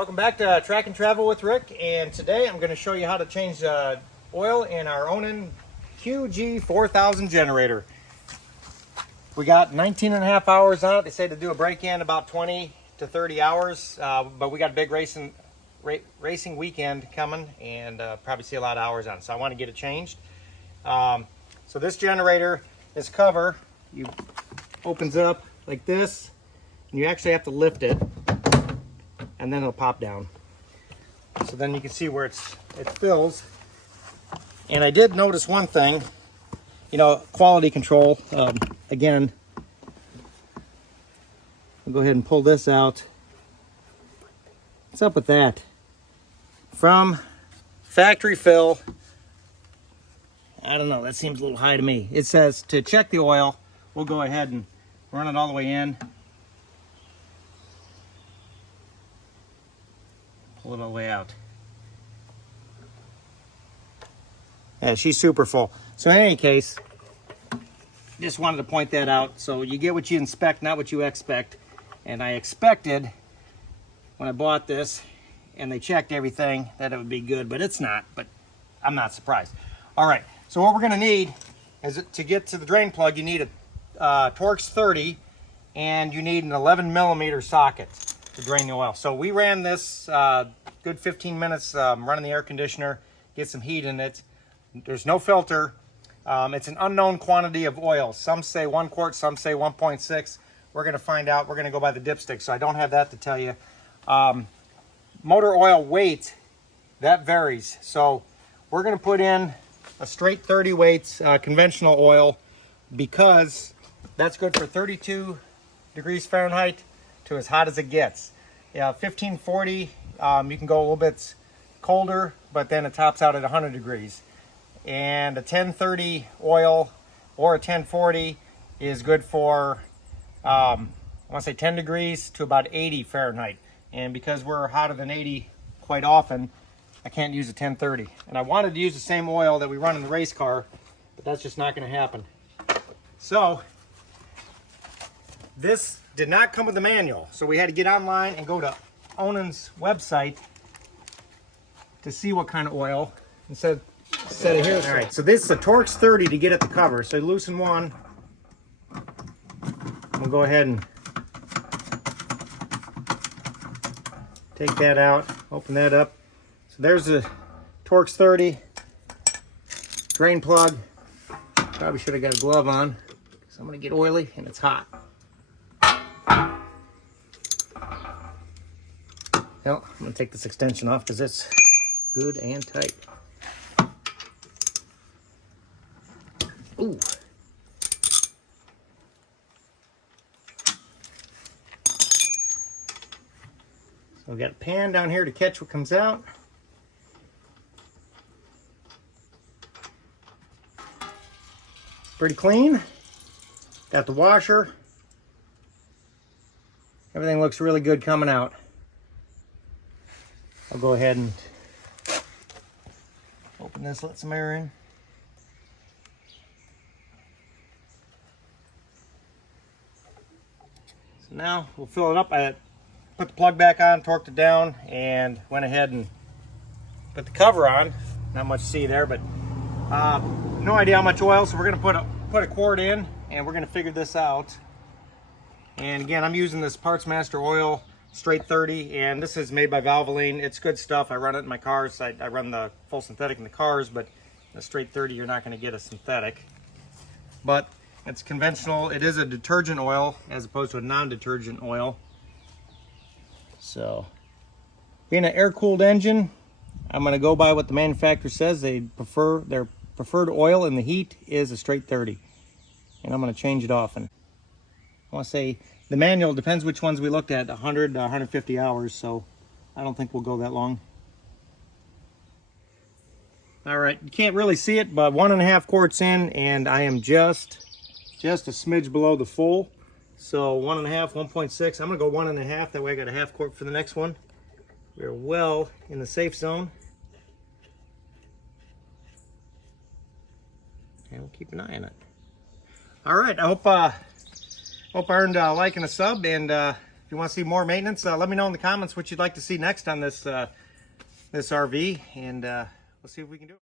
Welcome back to Track and Travel with Rick, and today I'm going to show you how to change oil in our Onan QG 4000 generator. We got 19 and a half hours on it. They say to do a break-in about 20 to 30 hours, but we got a big racing weekend coming and probably see a lot of hours on it, so I want to get it changed. So this generator, this cover, opens up like this, and you actually have to lift it, and then it'll pop down. So then you can see where it fills. And I did notice one thing, quality control. Again, I'll go ahead and pull this out. What's up with that? From factory fill, I don't know, that seems a little high to me. It says to check the oil, we'll go ahead and run it all the way in. Pull it all the way out. Yeah, she's super full. So in any case, just wanted to point that out. So you get what you inspect, not what you expect. And I expected when I bought this and they checked everything that it would be good, but it's not. But I'm not surprised. All right, so what we're going to need is to get to the drain plug, you need a Torx 30 and you need an 11 millimeter socket to drain the oil. So we ran this good 15 minutes running the air conditioner, get some heat in it. There's no filter. It's an unknown quantity of oil. Some say 1 quart, some say 1.6. We're going to find out. We're going to go by the dipstick, so I don't have that to tell you. Motor oil weight, that varies. So we're going to put in a straight 30 weights conventional oil because that's good for 32 degrees Fahrenheit to as hot as it gets. 1540, you can go a little bit colder, but then it tops out at 100 degrees. And a 1030 oil or a 1040 is good for, I want to say 10 degrees to about 80 Fahrenheit. And because we're hotter than 80 quite often, I can't use a 1030. And I wanted to use the same oil that we run in the race car, but that's just not going to happen. So this did not come with a manual, so we had to get online and go to Onan's website to see what kind of oil instead of here. All right, so this is a Torx 30 to get at the cover. So loosen one. We'll go ahead and take that out, open that up. So there's the Torx 30 drain plug. Probably should have got a glove on because I'm going to get oily and it's hot. Well, I'm going to take this extension off because it's good and tight. Ooh. So we've got a pan down here to catch what comes out. Pretty clean. Got the washer. Everything looks really good coming out. I'll go ahead and open this, let some air in. So now we'll fill it up. I put the plug back on, torqued it down, and went ahead and put the cover on. Not much to see there, but no idea how much oil, so we're going to put a quart in, and we're going to figure this out. And again, I'm using this Parts Master oil straight 30, and this is made by Valvoline. It's good stuff. I run it in my cars. I run the full synthetic in the cars, but the straight 30 you're not going to get a synthetic. But it's conventional. It is a detergent oil as opposed to a non-detergent oil. So being an air-cooled engine, I'm going to go by what the manufacturer says. Their preferred oil in the heat is a straight 30, and I'm going to change it often. I want to say the manual, depends which ones we looked at, 100 to 150 hours, so I don't think we'll go that long. All right, you can't really see it, but 1.5 quarts in, and I am just a smidge below the full. So 1.5, 1.6. I'm gonna go 1.5. That way I got a half quart for the next one. We're well in the safe zone. And we'll keep an eye on it. All right, I hope I earned a like and a sub, and If you want to see more maintenance, let me know in the comments what you'd like to see next on this this RV, and we'll see if we can do it.